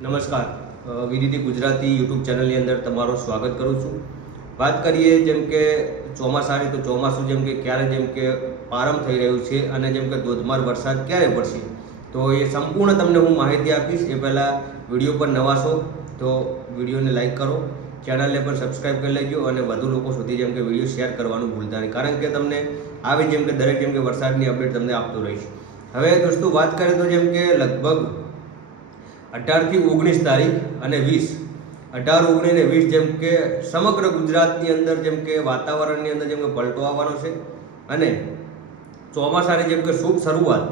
નમસ્કાર, વિડીટી ગુજરાતી યુટ્યુબ ચેનલની અંદર તમારું સ્વાગત કરું છું. વાત કરીએ જેમ કે ચોમાસાની, તો ચોમાસું જેમ કે ક્યારે જેમ કે પ્રારંભ થઈ રહ્યું છે અને જેમ કે ધોધમાર વરસાદ ક્યારે પડશે, તો એ સંપૂર્ણ તમને હું માહિતી આપીશ. એ પહેલાં વિડીયો પર નવા છો તો વિડીયોને લાઈક કરો, ચેનલને પણ સબસ્ક્રાઈબ કરી લેજો અને વધુ લોકો સુધી જેમ કે વિડીયો શેર કરવાનું ભૂલતા નહીં, કારણ કે તમને આવી જેમ કે દરેક જેમ કે વરસાદની અપડેટ તમને આપતો રહીશ. હવે દોસ્તો વાત કરીએ તો જેમ કે લગભગ 18 થી 19 તારીખ અને 20, 18, 19 અને 20 જેમ કે સમગ્ર ગુજરાતની અંદર જેમ કે વાતાવરણની અંદર જેમ કે પલટો આવવાનો છે અને ચોમાસાની જેમ કે શુભ શરૂઆત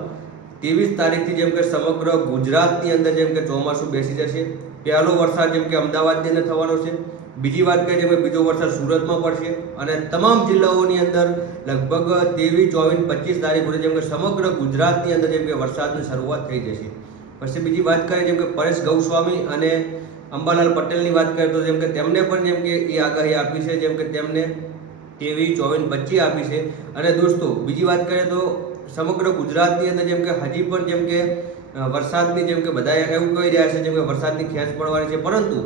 23 તારીખથી જેમ કે સમગ્ર ગુજરાતની અંદર જેમ કે ચોમાસું બેસી જશે. પહેલો વરસાદ જેમ કે અમદાવાદની અંદર થવાનો છે. બીજી વાત કરીએ જેમ કે બીજો વરસાદ સુરતમાં પડશે અને તમામ જિલ્લાઓની અંદર લગભગ 23, 24, 25 તારીખ સુધી જેમ કે સમગ્ર ગુજરાતની અંદર જેમ કે વરસાદની શરૂઆત થઈ જશે. પછી બીજી વાત કરીએ જેમ કે પરેશ ગૌસ્વામી અને અંબાલાલ પટેલની વાત કરીએ તો જેમ કે તેમને પણ જેમ કે એ આગાહી આપી છે, જેમ કે તેમને 23, 24, 25 આપી છે. અને દોસ્તો બીજી વાત કરીએ તો સમગ્ર ગુજરાતની અંદર જેમ કે હજી પણ જેમ કે વરસાદની જેમ કે બધા એવું કહી રહ્યા છે જેમ કે વરસાદની ખેંચ પડવાની છે, પરંતુ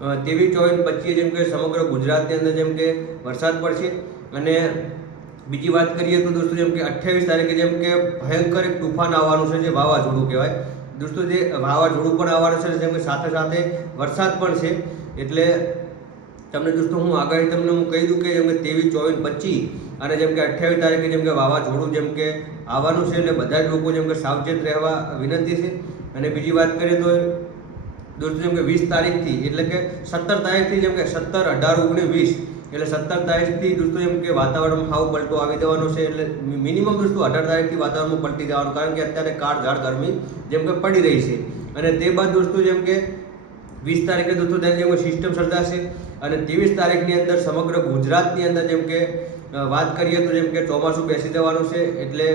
23, 24, 25 જેમ કે સમગ્ર ગુજરાતની અંદર જેમ કે વરસાદ પડશે. અને બીજી વાત કરીએ તો દોસ્તો જેમ કે 28 તારીખે જેમ કે ભયંકર એક તુફાન આવવાનું છે, જે વાવાઝોડું કહેવાય. દોસ્તો જે વાવાઝોડું પણ આવવાનું છે, જેમ કે સાથે સાથે વરસાદ પણ છે. એટલે તમને દોસ્તો હું આગાહી તમને હું કહી દઉં કે જેમ કે 23, 24, 25 અને જેમ કે 28 તારીખે જેમ કે વાવાઝોડું જેમ કે આવવાનું છે. એટલે બધા જ લોકો જેમ કે સાવચેત રહેવા વિનંતી છે. અને બીજી વાત કરીએ તો દોસ્તો જેમ કે 20 તારીખથી એટલે કે 17 તારીખથી જેમ કે 17, 18, 19, 20 એટલે 17 તારીખથી દોસ્તો જેમ કે વાતાવરણમાં હાવ પલટો આવી જવાનો છે. એટલે મિનિમમ દોસ્તો 18 તારીખથી વાતાવરણમાં પલટી જવાનું, કારણ કે અત્યારે કાળઝાળ ગરમી જેમ કે પડી રહી છે. અને તે બાદ દોસ્તો જેમ કે 20 તારીખે દોસ્તો તેની જેમ સિસ્ટમ સર્જાશે અને 23 તારીખની અંદર સમગ્ર ગુજરાતની અંદર જેમ કે વાત કરીએ તો જેમ કે ચોમાસું બેસી જવાનું છે. એટલે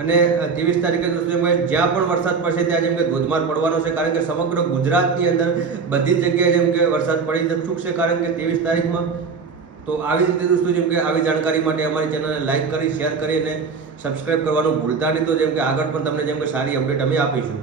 અને 23 તારીખે દોસ્તો જેમ કે જ્યાં પણ વરસાદ પડશે ત્યાં જેમ કે ધોધમાર પડવાનો છે, કારણ કે સમગ્ર ગુજરાતની અંદર બધી જ જગ્યાએ જેમ કે વરસાદ પડી ચૂકશે, કારણ કે 23 તારીખમાં. તો આવી રીતે દોસ્તો જેમ કે આવી જાણકારી માટે અમારી ચેનલને લાઈક કરી, શેર કરી અને સબસ્ક્રાઈબ કરવાનું ભૂલતા નહીં. તો જેમ કે આગળ પણ તમને જેમ કે સારી અપડેટ અમે આપીશું.